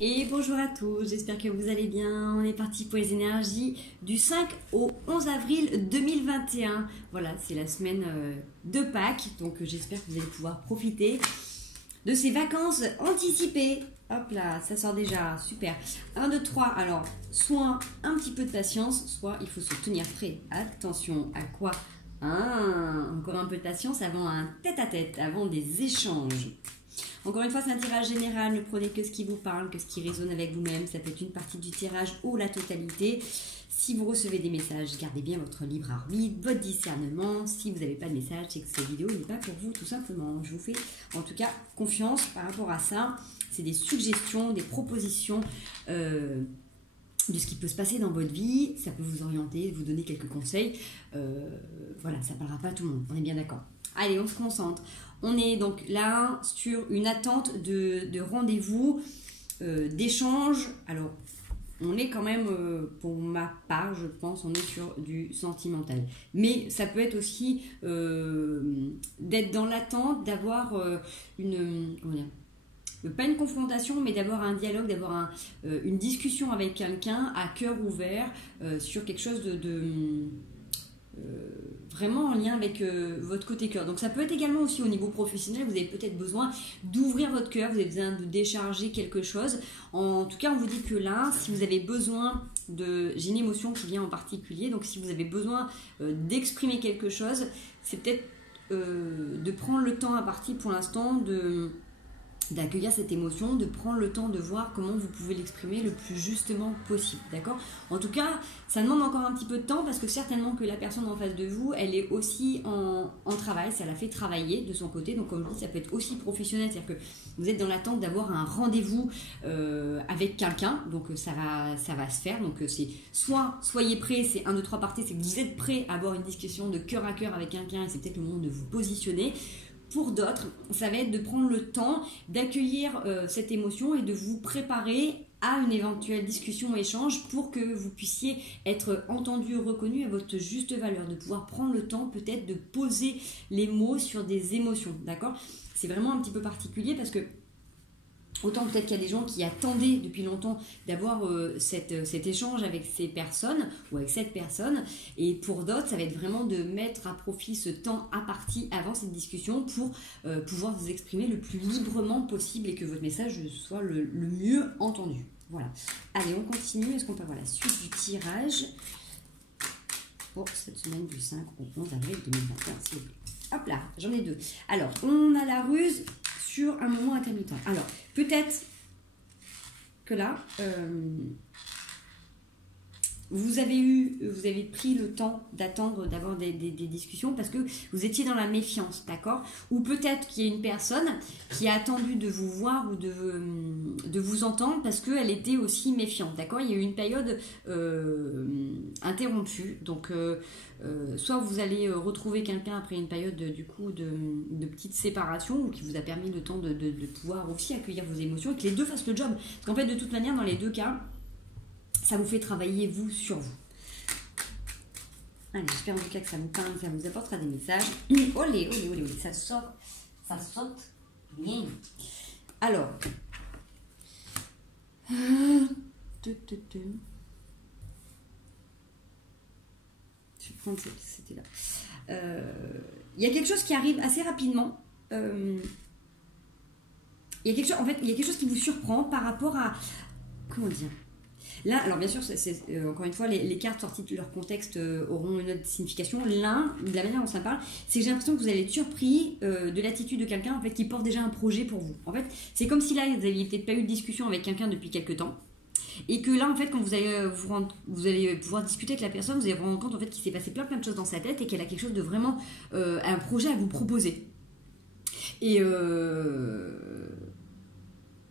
Et bonjour à tous, j'espère que vous allez bien. On est parti pour les énergies du 5 au 11 avril 2021. Voilà, c'est la semaine de Pâques, donc j'espère que vous allez pouvoir profiter de ces vacances anticipées. Hop là, ça sort déjà, super. 1, 2, 3, alors, soit un petit peu de patience, soit il faut se tenir prêt. Attention, à quoi? Encore un peu de patience avant un tête-à-tête, avant des échanges. Encore une fois, c'est un tirage général, ne prenez que ce qui vous parle, que ce qui résonne avec vous-même. Ça peut être une partie du tirage ou la totalité. Si vous recevez des messages, gardez bien votre libre arbitre, votre discernement. Si vous n'avez pas de message, c'est que cette vidéo n'est pas pour vous, tout simplement. Je vous fais en tout cas confiance par rapport à ça. C'est des suggestions, des propositions de ce qui peut se passer dans votre vie. Ça peut vous orienter, vous donner quelques conseils. Voilà, ça ne parlera pas à tout le monde, on est bien d'accord. Allez, on se concentre. On est donc là sur une attente de rendez-vous, d'échange. Alors, on est quand même, pour ma part, je pense, on est sur du sentimental. Mais ça peut être aussi d'être dans l'attente, d'avoir pas une confrontation, mais d'avoir un dialogue, d'avoir une discussion avec quelqu'un à cœur ouvert sur quelque chose vraiment en lien avec votre côté cœur. Donc ça peut être également aussi au niveau professionnel, vous avez peut-être besoin d'ouvrir votre cœur, vous avez besoin de décharger quelque chose. En tout cas, on vous dit que là, si vous avez besoin j'ai une émotion qui vient en particulier, donc si vous avez besoin d'exprimer quelque chose, c'est peut-être de prendre le temps à partir pour l'instant d'accueillir cette émotion, de prendre le temps de voir comment vous pouvez l'exprimer le plus justement possible, d'accord? En tout cas, ça demande encore un petit peu de temps parce que certainement que la personne en face de vous, elle est aussi en travail, ça la fait travailler de son côté, donc comme je dis, ça peut être aussi professionnel, c'est-à-dire que vous êtes dans l'attente d'avoir un rendez-vous avec quelqu'un, donc ça va se faire, donc c'est soit soyez prêts, c'est 1, 2, 3 parties, c'est que vous êtes prêts à avoir une discussion de cœur à cœur avec quelqu'un et c'est peut-être le moment de vous positionner. Pour d'autres, ça va être de prendre le temps d'accueillir cette émotion et de vous préparer à une éventuelle discussion ou échange pour que vous puissiez être entendu, reconnu à votre juste valeur, de pouvoir prendre le temps peut-être de poser les mots sur des émotions, d'accord? C'est vraiment un petit peu particulier parce que autant peut-être qu'il y a des gens qui attendaient depuis longtemps d'avoir cet échange avec ces personnes ou avec cette personne. Et pour d'autres, ça va être vraiment de mettre à profit ce temps à partie avant cette discussion pour pouvoir vous exprimer le plus librement possible et que votre message soit le mieux entendu. Voilà. Allez, on continue. Est-ce qu'on peut avoir la suite du tirage pour cette semaine du 5 au 11 avril 2021, s'il vous plaît. Hop là, j'en ai 2. Alors, on a la ruse sur un moment intermittent. Alors, peut-être que là, vous avez pris le temps d'attendre, d'avoir des discussions parce que vous étiez dans la méfiance, d'accord? Ou peut-être qu'il y a une personne qui a attendu de vous voir ou de vous entendre parce qu'elle était aussi méfiante, d'accord? Il y a eu une période interrompue, donc soit vous allez retrouver quelqu'un après une période de petite séparation ou qui vous a permis le temps de pouvoir aussi accueillir vos émotions et que les deux fassent le job. Parce qu'en fait, de toute manière, dans les deux cas, ça vous fait travailler vous sur vous. Allez, j'espère en tout cas que ça vous parle, que ça vous apportera des messages. Olé, olé, olé, olé, ça saute bien. Alors, je vais prendre c'était là. Il y a quelque chose qui arrive assez rapidement. Il y a quelque chose qui vous surprend par rapport à, comment dire? Là, alors bien sûr, encore une fois, les cartes sorties de leur contexte auront une autre signification. De la manière dont ça parle, c'est que j'ai l'impression que vous allez être surpris de l'attitude de quelqu'un en fait, qui porte déjà un projet pour vous. En fait, c'est comme si là, vous n'aviez peut-être pas eu de discussion avec quelqu'un depuis quelques temps. Et que là, en fait, quand vous allez pouvoir discuter avec la personne, vous allez vous rendre compte en fait, qu'il s'est passé plein de choses dans sa tête et qu'elle a quelque chose de vraiment, un projet à vous proposer.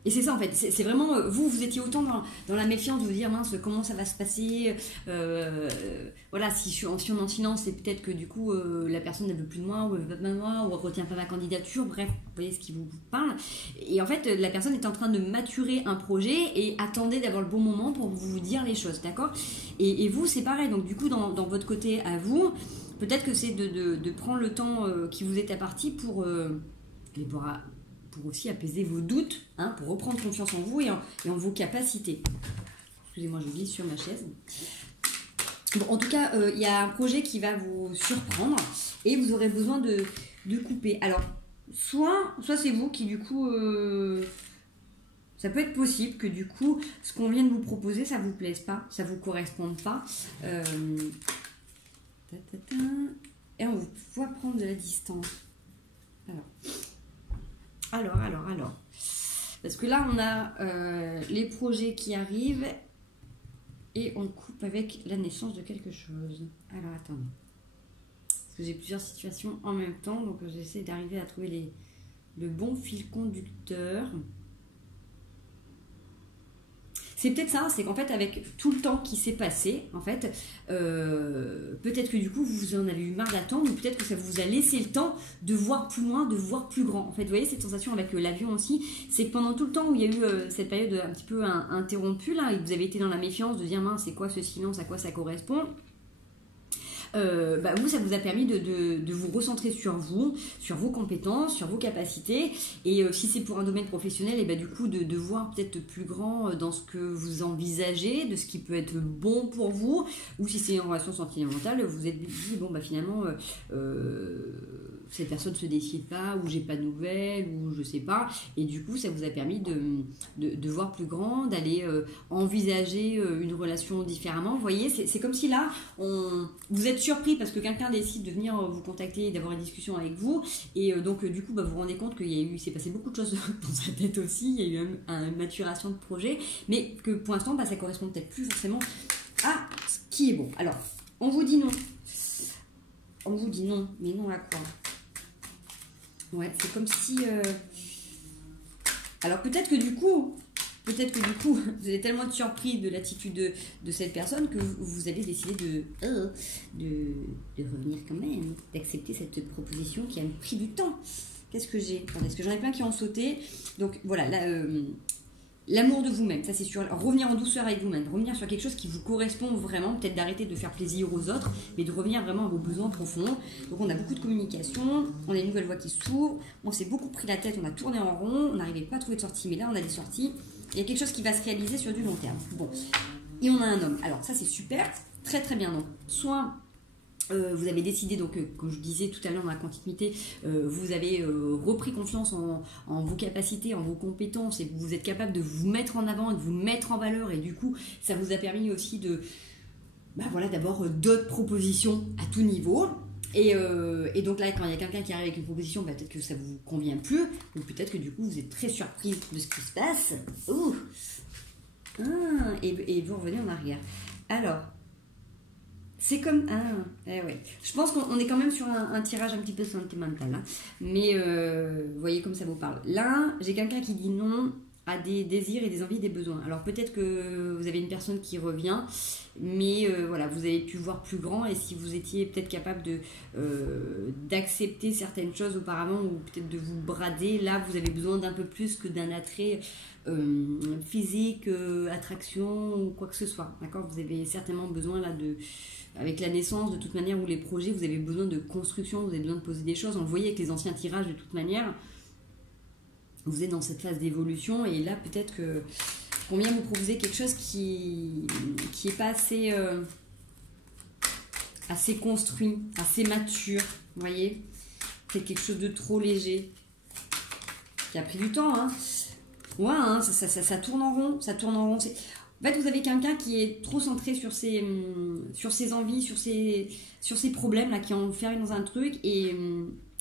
Et c'est ça en fait, c'est vraiment, vous étiez autant dans la méfiance de vous dire mince, comment ça va se passer, voilà, si on est en silence, c'est peut-être que du coup la personne ne veut plus de moi, ou elle veut pas de moi, ou elle retient pas ma candidature, bref, vous voyez ce qui vous parle. Et en fait, la personne est en train de maturer un projet et attendait d'avoir le bon moment pour vous dire les choses, d'accord? Et vous, c'est pareil, donc du coup, dans votre côté à vous, peut-être que c'est de prendre le temps qui vous est imparti pour pour aussi apaiser vos doutes, hein, pour reprendre confiance en vous et en vos capacités. Excusez-moi, je glisse sur ma chaise. Bon, en tout cas, il y a un projet qui va vous surprendre et vous aurez besoin de couper. Alors, soit c'est vous qui, du coup, ça peut être possible que, du coup, ce qu'on vient de vous proposer, ça vous plaise pas, ça vous corresponde pas. Et on va pouvoir prendre de la distance. Alors. Parce que là, on a les projets qui arrivent et on coupe avec la naissance de quelque chose. Alors, attendez. Parce que j'ai plusieurs situations en même temps, donc j'essaie d'arriver à trouver le bon fil conducteur. C'est peut-être ça, c'est qu'en fait, avec tout le temps qui s'est passé, en fait, peut-être que du coup, vous en avez eu marre d'attendre, ou peut-être que ça vous a laissé le temps de voir plus loin, de voir plus grand. En fait, vous voyez, cette sensation avec l'avion aussi, c'est que pendant tout le temps où il y a eu cette période un petit peu interrompue, là, et que vous avez été dans la méfiance de dire, mince, c'est quoi ce silence, à quoi ça correspond ? Vous, ça vous a permis de vous recentrer sur vous, sur vos compétences, sur vos capacités, et si c'est pour un domaine professionnel, et du coup de voir peut-être plus grand dans ce que vous envisagez, de ce qui peut être bon pour vous, ou si c'est une relation sentimentale, vous êtes dit finalement cette personne se décide pas, ou j'ai pas de nouvelles, ou je sais pas, et du coup ça vous a permis de voir plus grand, d'aller envisager une relation différemment. Vous voyez, c'est comme si là vous êtes surpris parce que quelqu'un décide de venir vous contacter et d'avoir une discussion avec vous, et donc du coup vous vous rendez compte qu'il s'est passé beaucoup de choses dans sa tête aussi, il y a eu une maturation de projet, mais que pour l'instant ça correspond peut-être plus forcément à ce qui est bon. Alors on vous dit non, mais non à quoi? Ouais, c'est comme si alors peut-être que du coup vous allez tellement être surpris de l'attitude de cette personne que vous allez décider de revenir quand même, d'accepter cette proposition qui a pris du temps. Qu'est-ce que j'ai? Parce que j'en ai plein qui ont sauté. Donc voilà, l'amour de vous-même, ça c'est sûr. Revenir en douceur avec vous-même, revenir sur quelque chose qui vous correspond vraiment, peut-être d'arrêter de faire plaisir aux autres, mais de revenir vraiment à vos besoins profonds. Donc on a beaucoup de communication, on a une nouvelle voie qui s'ouvre, on s'est beaucoup pris la tête, on a tourné en rond, on n'arrivait pas à trouver de sortie, mais là on a des sorties. Il y a quelque chose qui va se réaliser sur du long terme. Bon, et on a un homme. Alors ça c'est super, très très bien. Donc soit vous avez décidé, donc comme je disais tout à l'heure dans la continuité, vous avez repris confiance en vos capacités, en vos compétences, et vous êtes capable de vous mettre en avant et de vous mettre en valeur, et du coup ça vous a permis aussi d'avoir d'autres propositions à tout niveau. Et donc là, quand il y a quelqu'un qui arrive avec une proposition, peut-être que ça ne vous convient plus, ou peut-être que du coup vous êtes très surpris de ce qui se passe. Et vous revenez en arrière. Alors, c'est comme... ouais. Je pense qu'on est quand même sur un tirage un petit peu sentimental, hein. Mais vous voyez comme ça vous parle. Là, j'ai quelqu'un qui dit non à des désirs et des envies, des besoins. Alors peut-être que vous avez une personne qui revient, mais vous avez pu voir plus grand, et si vous étiez peut-être capable d'accepter certaines choses auparavant, ou peut-être de vous brader, là vous avez besoin d'un peu plus que d'un attrait physique, attraction ou quoi que ce soit, d'accord? Vous avez certainement besoin là avec la naissance, de toute manière, ou les projets, vous avez besoin de construction, vous avez besoin de poser des choses. On le voyait avec les anciens tirages, de toute manière, vous êtes dans cette phase d'évolution, et là peut-être qu'on vient vous proposer quelque chose qui est pas assez construit, assez mature, vous voyez, c'est quelque chose de trop léger qui a pris du temps, hein. Ouais, hein, ça tourne en rond, ça tourne en rond. En fait, vous avez quelqu'un qui est trop centré sur ses envies, sur ses problèmes là, qui est enfermé dans un truc, et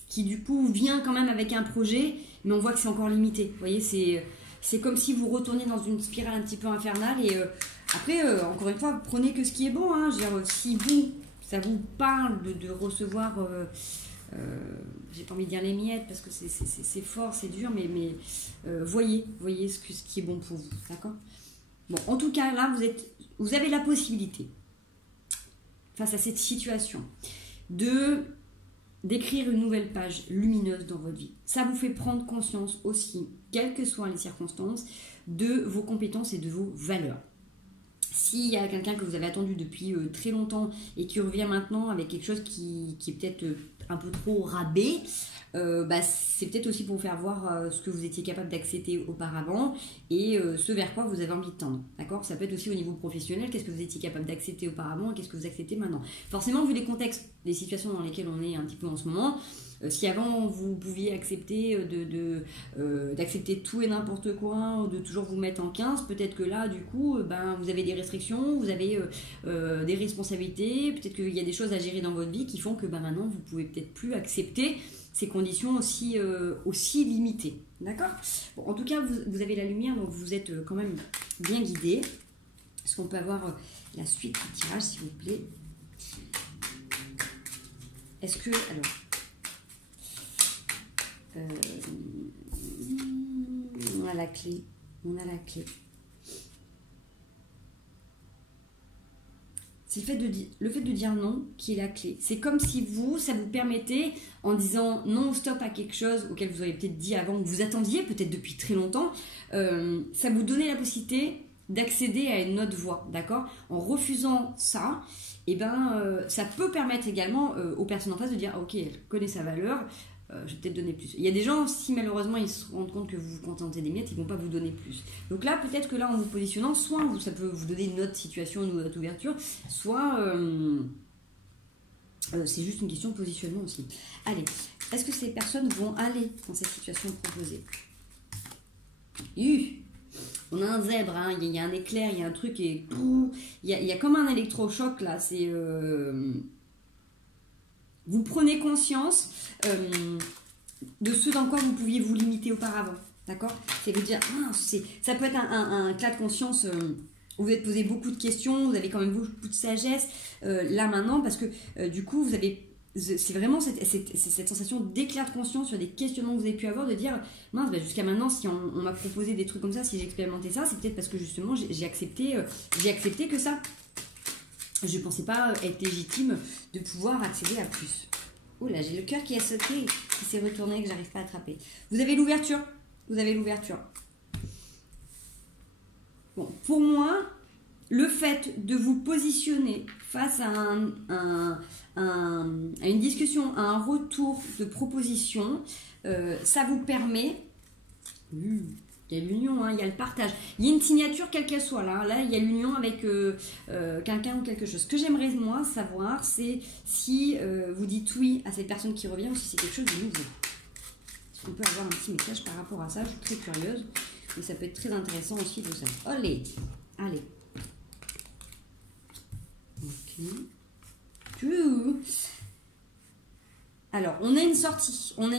qui du coup vient quand même avec un projet, mais on voit que c'est encore limité. Vous voyez, c'est comme si vous retourniez dans une spirale un petit peu infernale, et après, encore une fois, prenez que ce qui est bon, hein. Je veux dire, si ça vous parle de recevoir, j'ai pas envie de dire les miettes, parce que c'est fort, c'est dur, mais voyez ce qui est bon pour vous, d'accord? Bon, en tout cas, là, vous avez la possibilité, face à cette situation, d'écrire une nouvelle page lumineuse dans votre vie. Ça vous fait prendre conscience aussi, quelles que soient les circonstances, de vos compétences et de vos valeurs. S'il y a quelqu'un que vous avez attendu depuis très longtemps et qui revient maintenant avec quelque chose qui est peut-être un peu trop rabais, c'est peut-être aussi pour vous faire voir ce que vous étiez capable d'accepter auparavant et ce vers quoi vous avez envie de tendre. D'accord? Ça peut être aussi au niveau professionnel, qu'est-ce que vous étiez capable d'accepter auparavant et qu'est-ce que vous acceptez maintenant. Forcément, vu les contextes, les situations dans lesquelles on est un petit peu en ce moment, si avant vous pouviez accepter d'accepter tout et n'importe quoi, ou de toujours vous mettre en 15, peut-être que là, du coup, vous avez des restrictions, vous avez des responsabilités, peut-être qu'il y a des choses à gérer dans votre vie qui font que maintenant, vous pouvez peut-être plus accepter ces conditions aussi limitées. D'accord? Bon, en tout cas, vous avez la lumière, donc vous êtes quand même bien guidé. Est-ce qu'on peut avoir la suite du tirage, s'il vous plaît? Est-ce que... Alors... on a la clé. On a la clé. C'est le fait de dire non qui est la clé. C'est comme si ça vous permettait, en disant non stop à quelque chose auquel vous auriez peut-être dit avant, que vous attendiez peut-être depuis très longtemps, ça vous donnait la possibilité d'accéder à une autre voie, d'accord? En refusant ça, ça peut permettre également aux personnes en face de dire ok, elle connaît sa valeur, je vais peut-être donner plus. Il y a des gens, si malheureusement ils se rendent compte que vous vous contentez des miettes, ils ne vont pas vous donner plus. Donc là, peut-être que là, en vous positionnant, soit ça peut vous donner une autre situation, une autre ouverture, soit c'est juste une question de positionnement aussi. Allez, est-ce que ces personnes vont aller dans cette situation proposée? On a un zèbre, hein. Il y a un éclair, il y a un truc et il y a comme un électrochoc là, c'est... Vous prenez conscience de ce dans quoi vous pouviez vous limiter auparavant, d'accord? C'est vous dire, ça peut être un éclat de conscience où vous êtes posé beaucoup de questions, vous avez quand même beaucoup de sagesse, là maintenant, parce que du coup, vous avez... C'est vraiment cette sensation d'éclat de conscience sur des questionnements que vous avez pu avoir, de dire, mince, jusqu'à maintenant, si on m'a proposé des trucs comme ça, si j'ai expérimenté ça, c'est peut-être parce que justement, j'ai accepté que ça. Je ne pensais pas être légitime de pouvoir accéder à plus. Oula, j'ai le cœur qui a sauté, qui s'est retourné, que j'arrive pas à attraper. Vous avez l'ouverture. Vous avez l'ouverture. Bon, pour moi, le fait de vous positionner face à une discussion, à un retour de proposition, ça vous permet... Il y a l'union, hein, il y a le partage. Il y a une signature, quelle qu'elle soit. Là, il y a l'union avec quelqu'un ou quelque chose. Ce que j'aimerais, moi, savoir, c'est si vous dites oui à cette personne qui revient ou si c'est quelque chose de nouveau. Est-ce qu'on peut avoir un petit message par rapport à ça? Je suis très curieuse. Et ça peut être très intéressant aussi de ça. Allez. Ok. Alors, on a une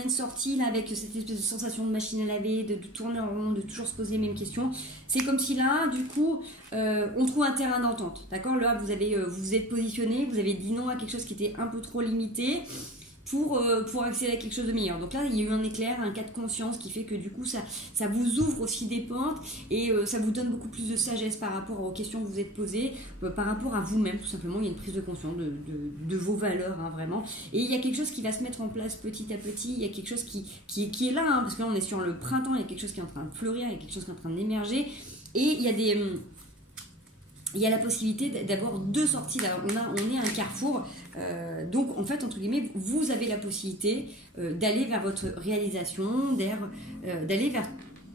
sortie là avec cette espèce de sensation de machine à laver, de tourner en rond, de toujours se poser les mêmes questions. C'est comme si là, du coup, on trouve un terrain d'entente. D'accord? Là, vous vous êtes positionné, vous avez dit non à quelque chose qui était un peu trop limité pour accéder à quelque chose de meilleur. Donc là, il y a eu un éclair, un cas de conscience qui fait que du coup, ça vous ouvre aussi des pentes et ça vous donne beaucoup plus de sagesse par rapport aux questions que vous êtes posées, par rapport à vous-même, tout simplement. Il y a une prise de conscience de vos valeurs, hein, vraiment. Et il y a quelque chose qui va se mettre en place petit à petit. Il y a quelque chose qui est là, hein, parce que là, on est sur le printemps, il y a quelque chose qui est en train de fleurir, il y a quelque chose qui est en train d'émerger. Et il y a la possibilité d'avoir deux sorties. Là, on est à un carrefour. Donc, en fait, entre guillemets, vous avez la possibilité d'aller vers votre réalisation, d'aller vers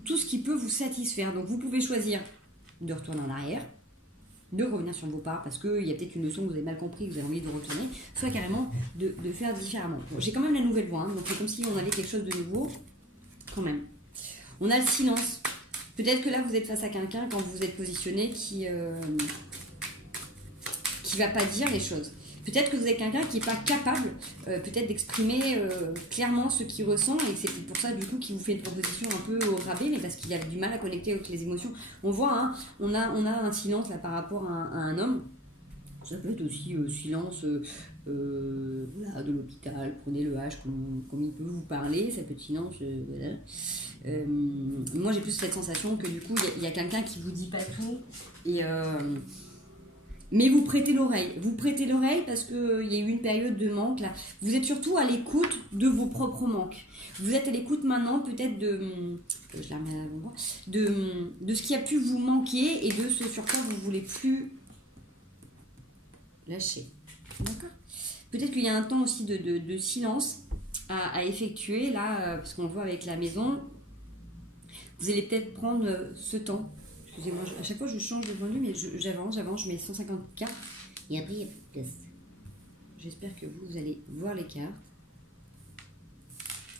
tout ce qui peut vous satisfaire. Donc, vous pouvez choisir de retourner en arrière, de revenir sur vos pas, parce qu'il y a peut-être une leçon que vous avez mal compris, que vous avez envie de retourner, soit carrément de faire différemment. Bon, j'ai quand même la nouvelle voix, hein, donc c'est comme si on avait quelque chose de nouveau, quand même. On a le silence. Peut-être que là, vous êtes face à quelqu'un, quand vous êtes positionné, qui va pas dire les choses. Peut-être que vous êtes quelqu'un qui n'est pas capable, peut-être d'exprimer clairement ce qu'il ressent, et c'est pour ça, du coup, qu'il vous fait une proposition un peu au rabais, mais parce qu'il a du mal à connecter avec les émotions. On voit, hein, on a un silence là par rapport à un homme. Ça peut être aussi silence voilà, de l'hôpital, prenez le H comme il peut vous parler, ça peut être silence, voilà. Moi j'ai plus cette sensation que du coup il y a quelqu'un qui vous dit pas tout, mais vous prêtez l'oreille parce qu'il y a eu une période de manque là. Vous êtes surtout à l'écoute de vos propres manques. Vous êtes à l'écoute maintenant peut-être de ce qui a pu vous manquer et de ce sur quoi vous voulez plus lâcher. D'accord. Peut-être qu'il y a un temps aussi de silence à effectuer, là, parce qu'on le voit avec la maison. Vous allez peut-être prendre ce temps. Excusez-moi, à chaque fois je change de volume, mais j'avance, je mets 150 cartes. Et après, il n'y a plus de place. J'espère que vous allez voir les cartes.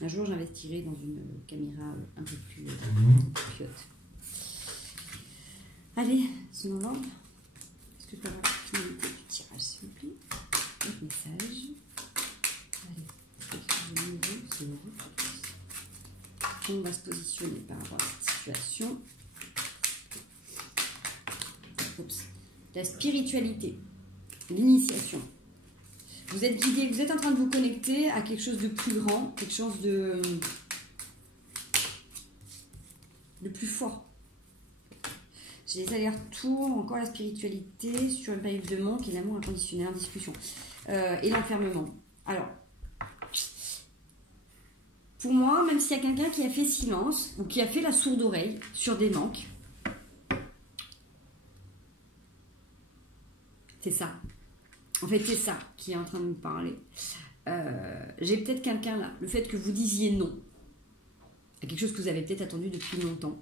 Un jour, j'investirai dans une caméra un peu plus haute. Allez, son ordre. Est-ce que je peux avoir la finalité du tirage, s'il vous plaît? Notre message. Allez, quelque chose de nouveau, c'est le retour. On va se positionner par rapport à cette situation. Oups. La spiritualité, l'initiation. Vous êtes guidé, vous êtes en train de vous connecter à quelque chose de plus grand, quelque chose de plus fort. J'ai des allers-retours, encore la spiritualité sur une période de manque et l'amour inconditionnel en discussion. Et l'enfermement. Alors, pour moi, même s'il y a quelqu'un qui a fait silence ou qui a fait la sourde oreille sur des manques, c'est ça. En fait, c'est ça qui est en train de nous parler. J'ai peut-être quelqu'un là. Le fait que vous disiez non à quelque chose que vous avez peut-être attendu depuis longtemps,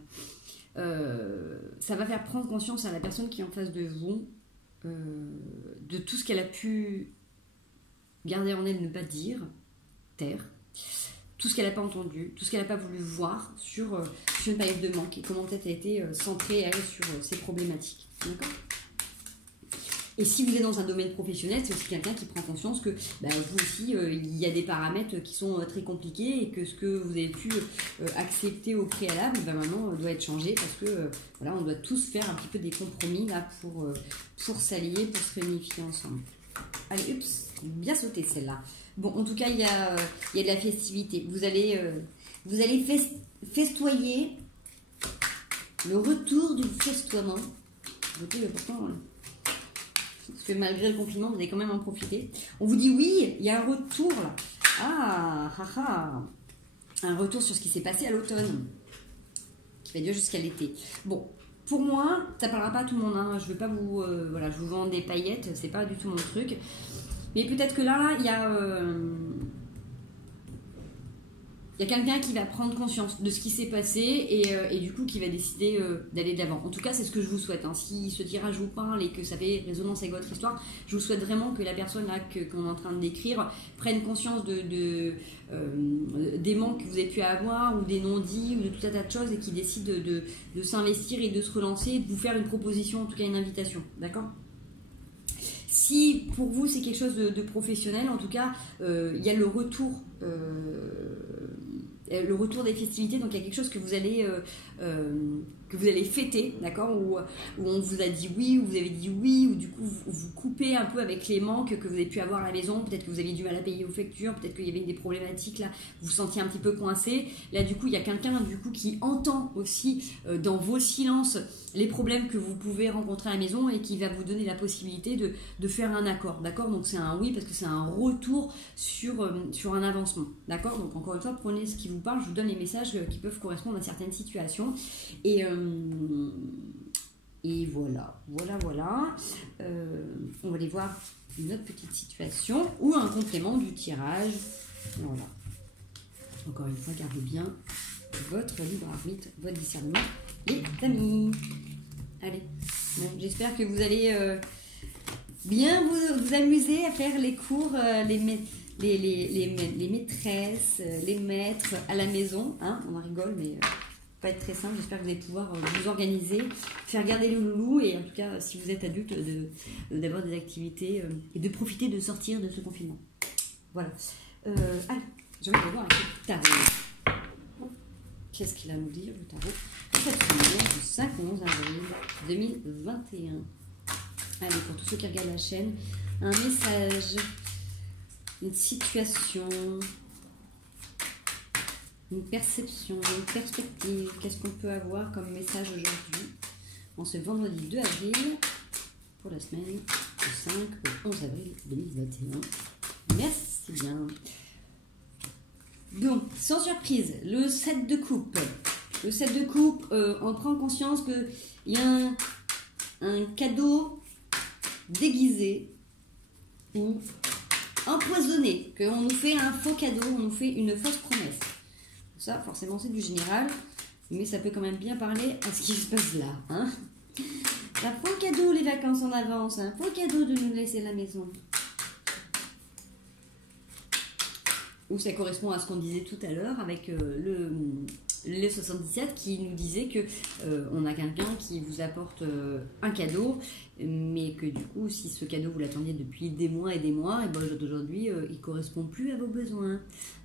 ça va faire prendre conscience à la personne qui est en face de vous de tout ce qu'elle a pu garder en elle, ne pas dire, taire, tout ce qu'elle n'a pas entendu, tout ce qu'elle n'a pas voulu voir sur une période de manque et comment peut-être elle a été centrée elle sur ses problématiques. D'accord ? Et si vous êtes dans un domaine professionnel, c'est aussi quelqu'un qui prend conscience que vous aussi, il y a des paramètres qui sont très compliqués et que ce que vous avez pu accepter au préalable, maintenant doit être changé parce que voilà, on doit tous faire un petit peu des compromis là pour s'allier, pour se réunifier ensemble. Allez, oups, bien sauté celle-là. Bon, en tout cas, il y a de la festivité. Vous allez festoyer le retour du festoiement. Notez pourtant. Parce que malgré le confinement, vous allez quand même en profiter. On vous dit oui, il y a un retour là. Un retour sur ce qui s'est passé à l'automne, qui va durer jusqu'à l'été. Bon, pour moi, ça ne parlera pas à tout le monde. Hein. Je ne veux pas vous, je vous vends des paillettes, c'est pas du tout mon truc. Mais peut-être que là, il y a quelqu'un qui va prendre conscience de ce qui s'est passé et du coup qui va décider d'aller de l'avant. En tout cas, c'est ce que je vous souhaite. Hein. Si ce tirage vous parle et que ça fait résonance avec votre histoire, je vous souhaite vraiment que la personne là qu'on est en train de décrire prenne conscience des manques que vous avez pu avoir ou des non-dits ou de tout un tas de choses et qui décide de s'investir et de se relancer et de vous faire une proposition, en tout cas une invitation. D'accord ? Si pour vous c'est quelque chose de professionnel, en tout cas, il y a le retour des festivités, donc il y a quelque chose que vous allez fêter, d'accord, où on vous a dit oui, ou vous avez dit oui, ou du coup vous coupez un peu avec les manques que vous avez pu avoir à la maison, peut-être que vous avez du mal à payer vos factures, peut-être qu'il y avait des problématiques là, vous vous sentiez un petit peu coincé, là du coup il y a quelqu'un du coup qui entend aussi dans vos silences les problèmes que vous pouvez rencontrer à la maison et qui va vous donner la possibilité de faire un accord, d'accord, donc c'est un oui parce que c'est un retour sur un avancement, d'accord, donc encore une fois prenez ce qui vous parle, je vous donne les messages qui peuvent correspondre à certaines situations et voilà. On va aller voir une autre petite situation ou un complément du tirage. Voilà. Encore une fois, gardez bien votre libre arbitre, votre discernement, les amis. Allez, bon, j'espère que vous allez bien vous amuser à faire les cours, les maîtresses, les maîtres à la maison. Hein, on en rigole, mais pas être très simple. J'espère que vous allez pouvoir vous organiser, faire garder le loulou et en tout cas, si vous êtes adulte, d'avoir des activités et de profiter de sortir de ce confinement. Voilà. Allez, je vais aller voir avec le tarot. Qu'est-ce qu'il a à nous dire, le tarot, cette semaine du 5 au 11 avril 2021. Allez, pour tous ceux qui regardent la chaîne, un message, une situation, une perception, une perspective. Qu'est-ce qu'on peut avoir comme message aujourd'hui, en ce vendredi 2 avril, pour la semaine du 5 au 11 avril 2021. Merci bien. Donc, sans surprise, le 7 de coupe. Le 7 de coupe, on prend conscience qu'il y a un cadeau déguisé ou empoisonné, qu'on nous fait un faux cadeau, on nous fait une fausse promesse. Ça, forcément, c'est du général, mais ça peut quand même bien parler à ce qui se passe là. Hein, un faux cadeau, les vacances en avance, un faux cadeau de nous laisser à la maison. Ou ça correspond à ce qu'on disait tout à l'heure avec le 77 qui nous disait que on a quelqu'un qui vous apporte un cadeau, mais que du coup, si ce cadeau vous l'attendiez depuis des mois et ben aujourd'hui, il ne correspond plus à vos besoins.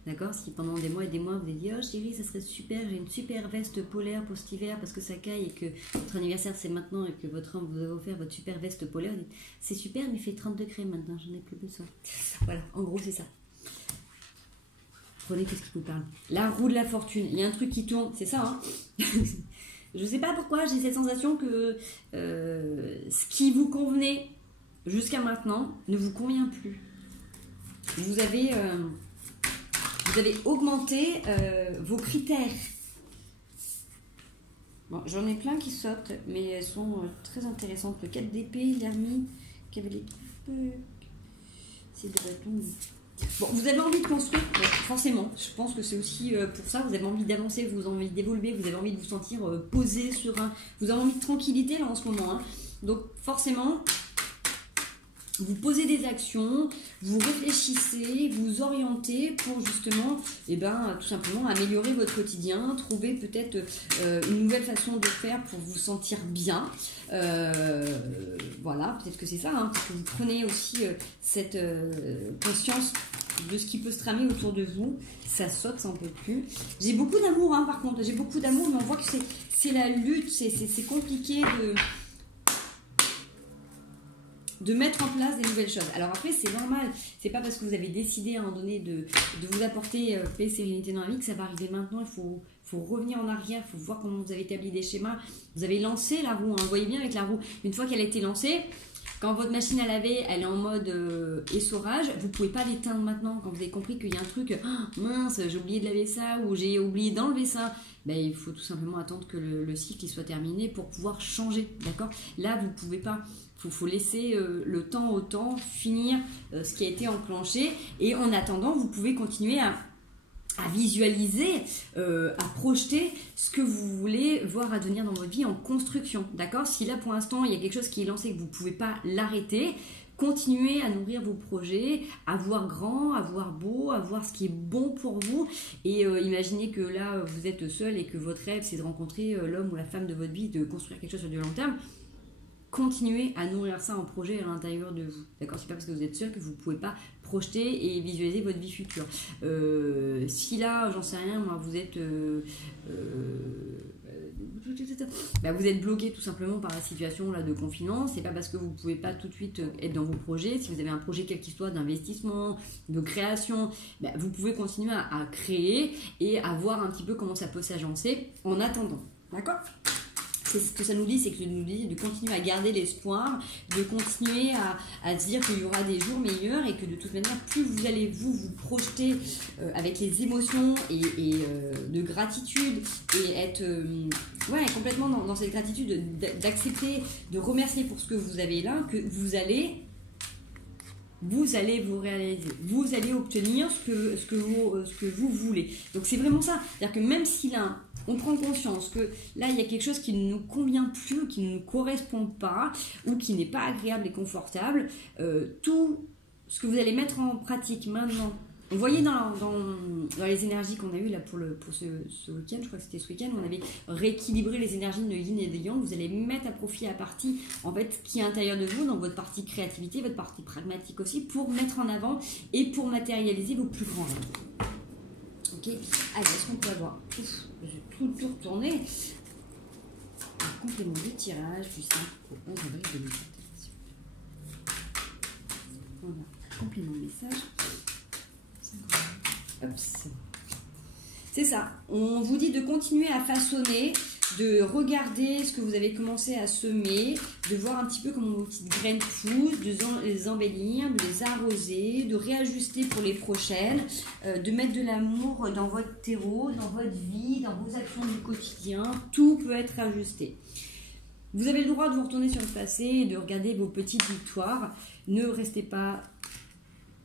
D'accord? Si pendant des mois et des mois, vous avez dit « Oh chérie, ça serait super, j'ai une super veste polaire pour cet hiver parce que ça caille et que votre anniversaire c'est maintenant et que votre homme vous a offert votre super veste polaire. » C'est super, mais il fait 30 degrés maintenant, j'en ai plus besoin. Voilà, en gros, c'est ça. Prenez qu'est-ce qui vous parle. La roue de la fortune. Il y a un truc qui tourne, c'est ça. Hein. Je ne sais pas pourquoi j'ai cette sensation que ce qui vous convenait jusqu'à maintenant ne vous convient plus. Vous avez augmenté vos critères. Bon, j'en ai plein qui sautent, mais elles sont très intéressantes. Le 4 d'épée, l'ermite, cavalier. C'est des bâtons. Bon, vous avez envie de construire, forcément, je pense que c'est aussi pour ça, vous avez envie d'avancer, vous avez envie d'évoluer, vous avez envie de vous sentir posé sur un... Vous avez envie de tranquillité là en ce moment, hein. Donc forcément, vous posez des actions, vous réfléchissez, vous orientez pour justement, tout simplement améliorer votre quotidien, trouver peut-être une nouvelle façon de faire pour vous sentir bien. Voilà, peut-être que c'est ça, hein, parce que vous prenez aussi cette conscience de ce qui peut se tramer autour de vous. Ça saute, ça n'en peut plus. J'ai beaucoup d'amour, hein, par contre, j'ai beaucoup d'amour, mais on voit que c'est la lutte, c'est compliqué de mettre en place des nouvelles choses. Alors après, c'est normal, c'est pas parce que vous avez décidé à un moment donné de vous apporter paix et sérénité dans la vie que ça va arriver maintenant. Il faut revenir en arrière, il faut voir comment vous avez établi des schémas. Vous avez lancé la roue, hein, vous voyez bien avec la roue. Une fois qu'elle a été lancée, quand votre machine à laver, elle est en mode essorage, vous pouvez pas l'éteindre maintenant. Quand vous avez compris qu'il y a un truc, oh, mince, j'ai oublié de laver ça ou j'ai oublié d'enlever ça, il faut tout simplement attendre que le cycle soit terminé pour pouvoir changer, d'accord? Là, vous pouvez pas. Il faut laisser le temps au temps, finir ce qui a été enclenché. Et en attendant, vous pouvez continuer à visualiser, à projeter ce que vous voulez voir advenir dans votre vie en construction. D'accord? Si là, pour l'instant, il y a quelque chose qui est lancé et que vous ne pouvez pas l'arrêter, continuez à nourrir vos projets, à voir grand, à voir beau, à voir ce qui est bon pour vous. Et imaginez que là, vous êtes seul et que votre rêve, c'est de rencontrer l'homme ou la femme de votre vie, de construire quelque chose sur du long terme. Continuez à nourrir ça en projet à l'intérieur de vous. D'accord? C'est pas parce que vous êtes seul que vous ne pouvez pas projeter et visualiser votre vie future. Si là, j'en sais rien, moi, vous êtes vous êtes bloqué tout simplement par la situation là, de confinement. C'est pas parce que vous ne pouvez pas tout de suite être dans vos projets. Si vous avez un projet quel qu'il soit d'investissement, de création, vous pouvez continuer à créer et à voir un petit peu comment ça peut s'agencer en attendant. D'accord? C'est ce que ça nous dit, c'est que ça nous dit de continuer à garder l'espoir, de continuer à se dire qu'il y aura des jours meilleurs et que de toute manière, plus vous allez vous projeter avec les émotions et de gratitude et être complètement dans cette gratitude d'accepter, de remercier pour ce que vous avez là, que vous allez vous réaliser, vous allez obtenir ce que vous voulez. Donc c'est vraiment ça, c'est-à-dire que même si là, on prend conscience que là, il y a quelque chose qui ne nous convient plus, qui ne nous correspond pas ou qui n'est pas agréable et confortable, tout ce que vous allez mettre en pratique maintenant, vous voyez dans les énergies qu'on a eues là pour ce week-end, je crois que c'était ce week-end, on avait rééquilibré les énergies de yin et de yang, vous allez mettre à profit la partie en fait, qui est à l'intérieur de vous, donc votre partie créativité, votre partie pragmatique aussi, pour mettre en avant et pour matérialiser vos plus grands rêves. Ok, allez, est-ce qu'on peut avoir j'ai tout retourné. Un complément de tirage du 5 au 11 avril 2021. Voilà, complément de message. Hop. C'est ça. On vous dit de continuer à façonner, de regarder ce que vous avez commencé à semer, de voir un petit peu comment vos petites graines poussent, de les embellir, de les arroser, de réajuster pour les prochaines, de mettre de l'amour dans votre terreau, dans votre vie, dans vos actions du quotidien. Tout peut être ajusté. Vous avez le droit de vous retourner sur le passé et de regarder vos petites victoires. Ne restez pas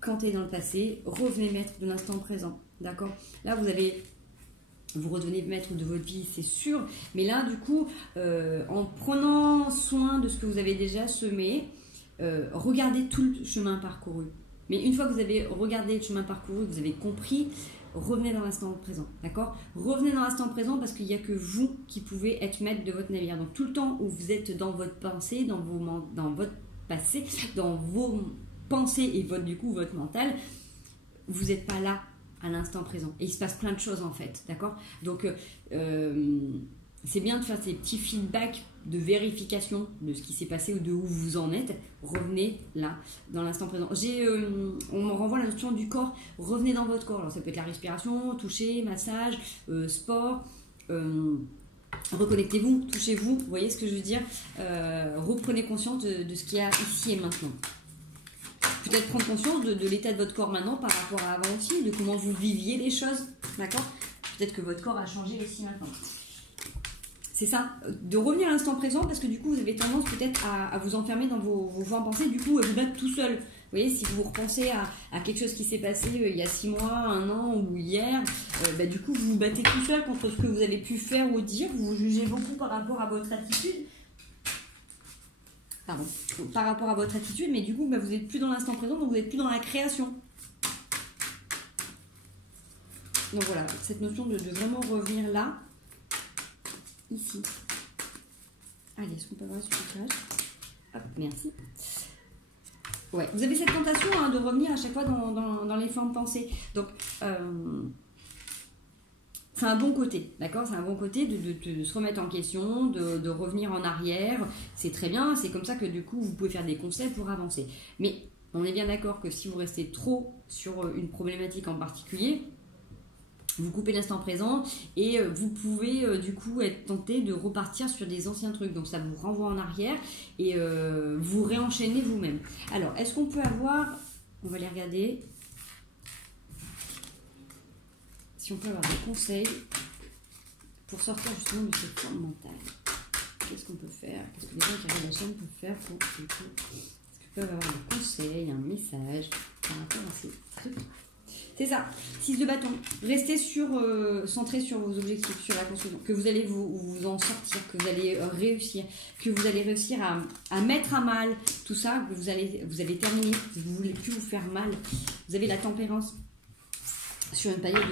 canté dans le passé. Revenez maître de l'instant présent. D'accord? Là, vous redevenez maître de votre vie, c'est sûr. Mais là, du coup, en prenant soin de ce que vous avez déjà semé, regardez tout le chemin parcouru. Mais une fois que vous avez regardé le chemin parcouru, que vous avez compris, revenez dans l'instant présent, d'accord? Revenez dans l'instant présent parce qu'il n'y a que vous qui pouvez être maître de votre navire. Donc tout le temps où vous êtes dans votre pensée, dans votre passé, dans vos pensées et votre mental, vous n'êtes pas là à l'instant présent. Et il se passe plein de choses en fait, d'accord? Donc c'est bien de faire ces petits feedbacks de vérification de ce qui s'est passé ou de où vous en êtes. Revenez là, dans l'instant présent. On me renvoie la notion du corps. Revenez dans votre corps. Alors ça peut être la respiration, toucher, massage, sport. Reconnectez-vous, touchez-vous. Vous voyez ce que je veux dire? Reprenez conscience de ce qu'il y a ici et maintenant. Peut-être prendre conscience de l'état de votre corps maintenant par rapport à avant aussi, de comment vous viviez les choses. D'accord? Peut-être que votre corps a changé aussi maintenant. C'est ça, de revenir à l'instant présent parce que du coup vous avez tendance peut-être à vous enfermer dans vos pensées, du coup à vous battre tout seul. Vous voyez, si vous repensez à quelque chose qui s'est passé il y a 6 mois, 1 an ou hier, du coup vous vous battez tout seul contre ce que vous avez pu faire ou dire, vous vous jugez beaucoup par rapport à votre attitude. Pardon, par rapport à votre attitude, mais du coup vous n'êtes plus dans l'instant présent, donc vous n'êtes plus dans la création. Donc voilà, cette notion de vraiment revenir là. Ici. Allez, est-ce qu'on peut voir sur le tirage? Hop, merci. Ouais, vous avez cette tentation de revenir à chaque fois dans les formes pensées. Donc, c'est un bon côté, d'accord? C'est un bon côté de se remettre en question, de revenir en arrière. C'est très bien, c'est comme ça que du coup, vous pouvez faire des conseils pour avancer. Mais on est bien d'accord que si vous restez trop sur une problématique en particulier, vous coupez l'instant présent et vous pouvez du coup être tenté de repartir sur des anciens trucs. Donc ça vous renvoie en arrière et vous réenchaînez vous-même. Alors, est-ce qu'on peut avoir... On va les regarder. Si on peut avoir des conseils pour sortir justement de cette forme mentale. Qu'est-ce qu'on peut faire? Qu'est-ce que les gens qui regardent la chaîne peuvent faire pour... Est-ce qu'ils peuvent avoir des conseils, un message par rapport à ces trucs? C'est ça, 6 de bâton. Restez centré sur vos objectifs, sur la construction, que vous allez vous en sortir, que vous allez réussir, que vous allez réussir à mettre à mal tout ça, que vous allez terminer, que vous ne voulez plus vous faire mal. Vous avez la tempérance sur une paillette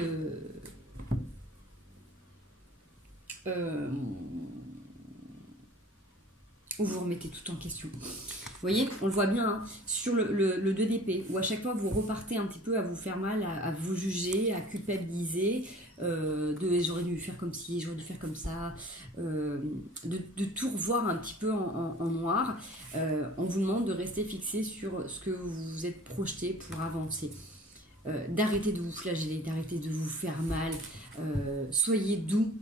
où vous remettez tout en question. Vous voyez, on le voit bien hein, sur le 2 d'épée, où à chaque fois vous repartez un petit peu à vous faire mal, à vous juger, à culpabiliser, j'aurais dû faire comme ci, j'aurais dû faire comme ça, de tout revoir un petit peu en noir. On vous demande de rester fixé sur ce que vous vous êtes projeté pour avancer. D'arrêter de vous flageller, d'arrêter de vous faire mal. Soyez doux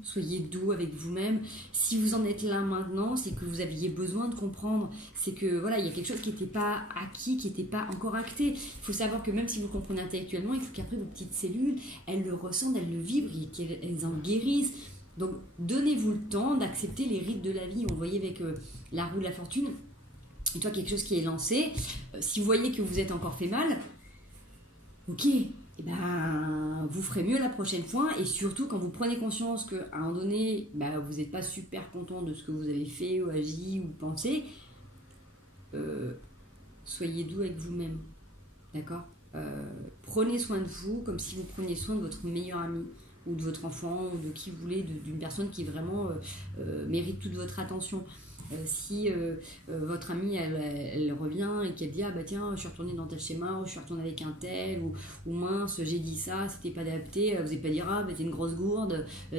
avec vous-même. Si vous en êtes là maintenant, c'est que vous aviez besoin de comprendre. C'est que voilà, il y a quelque chose qui n'était pas acquis, qui n'était pas encore acté. Il faut savoir que même si vous comprenez intellectuellement, il faut qu'après vos petites cellules, elles le ressentent, elles le vibrent, qu'elles en guérissent. Donc donnez-vous le temps d'accepter les rites de la vie. On voyait avec la roue de la fortune. Et toi, quelque chose qui est lancé. Si vous voyez que vous êtes encore fait mal, ok, eh ben, vous ferez mieux la prochaine fois. Et surtout, quand vous prenez conscience qu'à un moment donné, vous n'êtes pas super content de ce que vous avez fait ou agi ou pensé, soyez doux avec vous-même. D'accord? Prenez soin de vous comme si vous preniez soin de votre meilleur ami ou de votre enfant ou de qui vous voulez, d'une personne qui vraiment mérite toute votre attention. Si votre amie elle revient et qu'elle dit ah bah tiens je suis retournée dans tel schéma ou je suis retournée avec un tel ou mince j'ai dit ça c'était pas adapté, vous n'allez pas dire ah bah t'es une grosse gourde, vous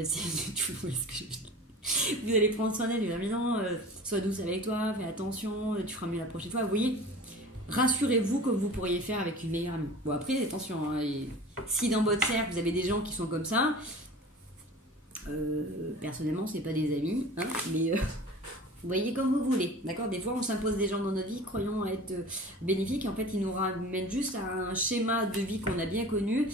allez prendre soin d'elle, mais non, sois douce avec toi, fais attention, tu feras mieux la prochaine fois. Vous voyez, rassurez-vous comme vous pourriez faire avec une meilleure amie. Bon après attention hein, si dans votre cercle vous avez des gens qui sont comme ça, personnellement c'est pas des amis hein, mais Vous voyez comme vous voulez, d'accord? Des fois, on s'impose des gens dans nos vies croyant être bénéfiques. En fait, ils nous ramènent juste à un schéma de vie qu'on a bien connu.